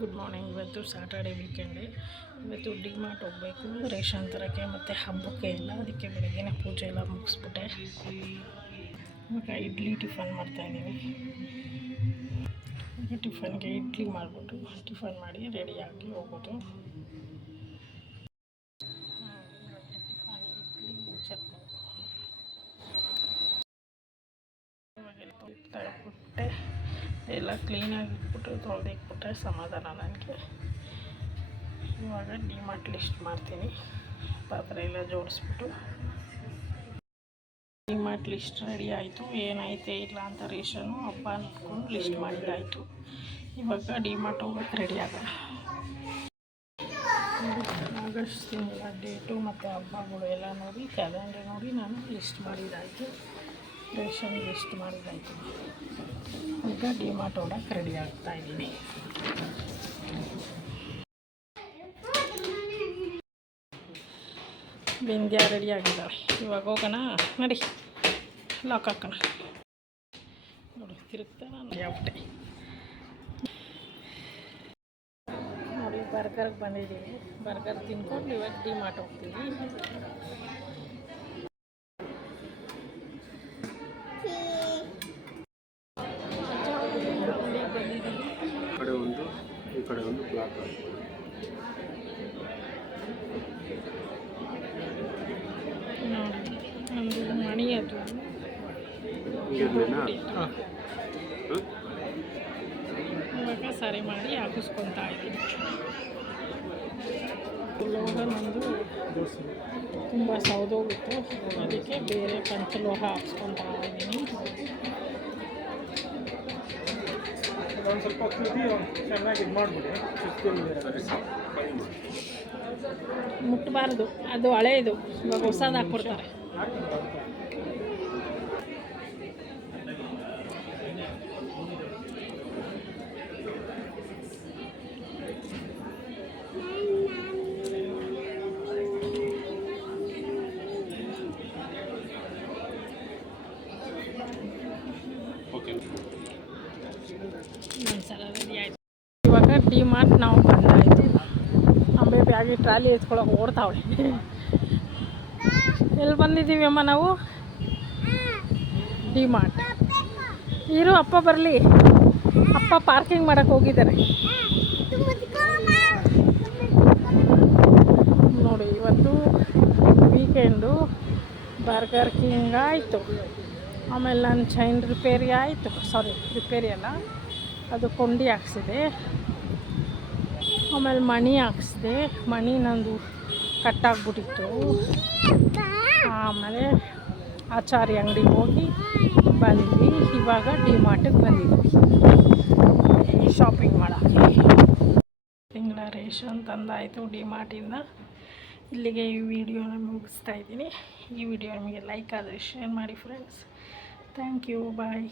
Good morning ಇವತ್ತು Saturday weekend ಇವತ್ತು ಡಿಮಾರ್ಟ್ ಹೋಗಬೇಕು. ರೇಷನ್ ತರೋಕ್ಕೆ ಮತ್ತು ಹಬ್ಬಕ್ಕೆ ಎಲ್ಲ ಅದಕ್ಕೆ ಬೆಳಗ್ಗೆನೇ ಪೂಜೆ ಎಲ್ಲ ಮುಗಿಸ್ಬಿಟ್ಟೆ. ಇವಾಗ ಇಡ್ಲಿ ಟಿಫನ್ ಮಾಡ್ತಾಯಿದ್ದೀನಿ ಈಗ ಟಿಫನ್ಗೆ ಇಡ್ಲಿ ಮಾಡಿಬಿಟ್ಟು ಟಿಫನ್ ಮಾಡಿ ರೆಡಿಯಾಗಿ ಹೋಗೋದು. ಟಿಫನ್ ಎಲ್ಲ ಕ್ಲೀನಾಗಿ ಇಟ್ಬಿಟ್ಟು ತೊಳೆದಿಟ್ಬಿಟ್ರೆ ಸಮಾಧಾನ ನನಗೆ. ಇವಾಗ ಡಿಮಾರ್ಟ್ ಲಿಸ್ಟ್ ಮಾಡ್ತೀನಿ. ಪಾತ್ರೆ ಎಲ್ಲ ಜೋಡಿಸ್ಬಿಟ್ಟು. ಡಿಮಾರ್ಟ್ ಲಿಸ್ಟ್ ರೆಡಿ ಆಯಿತು. ಏನೈತೆ ಇಲ್ಲ ಅಂತ ರೇಷನು ಹಬ್ಬ ಅಂದ್ಕೊಂಡು ಲಿಸ್ಟ್ ಮಾಡಿದ್ದಾಯಿತು. ಇವಾಗ ಡಿಮಾರ್ಟ್ ಹೋಗೋಕ್ಕೆ ರೆಡಿ ಆಗೋಣ. ಆಗಸ್ಟ್ ತಿಂಗಳ ಡೇಟು ಮತ್ತು ಹಬ್ಬಗಳು ಎಲ್ಲ ನೋಡಿ ಕ್ಯಾಲೆಂಡರ್ ನೋಡಿ ನಾನು ಲಿಸ್ಟ್ ಮಾಡಿದ್ದಾಯಿತು. ರೇಷನ್ ವೇಸ್ಟ್ ಮಾಡಿದ್ದಾಯಿತು ಈಗ ಡಿಮಾರ್ಟ್ ಓಡಕ್ಕೆ ರೆಡಿ ಆಗ್ತಾ ಇದ್ದೀನಿ. ಬಿಂದ್ಯ ರೆಡಿ ಆಗಿದ್ದಾವೆ ಇವಾಗ ಹೋಗೋಣ? ನಡಿ. ಲಾಕ್ ಹಾಕೋಣ. ನೋಡಿ, ತಿರುಗ್ತಾ ನಾನು ಯಾವಟ್ಟೆ ನೋಡಿ ಬರ್ಗರ್ಗೆ ಬಂದಿದ್ದೀವಿ ಬರ್ಗರ್ ತಿನ್ಕೊಂಡು ಇವಾಗ ಡಿಮಾರ್ಟ್ ಹೋಗ್ತೀವಿ ಅಂಗಡಿಗೆ ಬಂದಿದ್ದೀವಿ ಈ ಕಡೆ ಒಂದು ಈ ಕಡೆ ಒಂದು ಬ್ಲಾಕ್ ಒಂದು ಮಣಿ ಅದು ಇವಾಗ ಸರಿ ಮಾಡಿ ಹಾಕಿಸ್ಕೊತಾ ಇದ್ದೀನಿ. ಲೋಹ ನಂದು ತುಂಬ ಸೌದೋಗುತ್ತೆ ಅದಕ್ಕೆ ಬೇರೆ ಪಂಚಲೋಹ ಹಾಕ್ಸ್ಕೊತಾ ಇದ್ದೀನಿ. ಒಂದು ಸ್ವಲ್ಪ ಕುದಿ ಚೆನ್ನಾಗಿ ಇದು ಮಾಡಿಬಿಡಿ. ಮುಟ್ಟಬಾರ್ದು ಅದು ಹಳೆಯದು ಇವಾಗ ಹೊಸದು ಹಾಕ್ಬಿಡ್ತಾರೆ ಓಕೆ ಒಂದ್ಸಲ ರೆಡಿ ಆಯಿತು ಇವಾಗ ಡಿ ಮಾರ್ಟ್ ನಾವು ಬಂದಾಯಿತು ಅಂಬೆ ಬ್ಯಾಗಿ ಟ್ರಾಲಿ ಎತ್ಕೊಳಕ್ಕೆ ಓಡ್ತಾವಳೆ. ಎಲ್ಲಿ ಬಂದಿದ್ದೀವಿ ಅಮ್ಮ ನಾವು? ಡಿ ಮಾರ್ಟ್ ಇರು, ಅಪ್ಪ ಬರಲಿ. ಅಪ್ಪ ಪಾರ್ಕಿಂಗ್ ಮಾಡೋಕ್ಕೆ ಹೋಗಿದ್ದಾರೆ. ನೋಡಿ, ಇವತ್ತು ವೀಕೆಂಡು ಬರ್ಗರ್ ಕಿಂಗ್ ಆಯಿತು. ಆಮೇಲೆ ನನ್ನ ಚೈನ್ ರಿಪೇರಿ ಆಯಿತು. ಸಾರಿ ರಿಪೇರಿ ಅಲ್ಲ. ಅದು ಕೊಂಡಿ ಹಾಕ್ಸಿದೆ. ಆಮೇಲೆ ಮಣಿ ಹಾಕ್ಸಿದೆ. ಮಣಿ ನಂದು ಕಟ್ಟಾಗ್ಬಿಟ್ಟಿತ್ತು. ಆಮೇಲೆ ಆಚಾರಿ ಅಂಗಡಿಗೆ ಹೋಗಿ ಬಂದ್ವಿ. ಇವಾಗ ಡಿ ಮಾರ್ಟಿಗೆ ಬಂದಿದ್ವಿ ಶಾಪಿಂಗ್ ಮಾಡೋಕ್ಕೆ. ತಿಂಗಳ ರೇಷನ್ ತಂದಾಯಿತು ಡಿ ಮಾರ್ಟಿಂದ ಇಲ್ಲಿಗೆ ಈ ವಿಡಿಯೋನ ಮುಗಿಸ್ತಾ ಇದ್ದೀನಿ. ಈ ವಿಡಿಯೋ ನಿಮಗೆ ಲೈಕ್ ಆದರೆ ಶೇರ್ ಮಾಡಿ ಫ್ರೆಂಡ್ಸ್ ಥ್ಯಾಂಕ್ ಯು ಬಾಯ್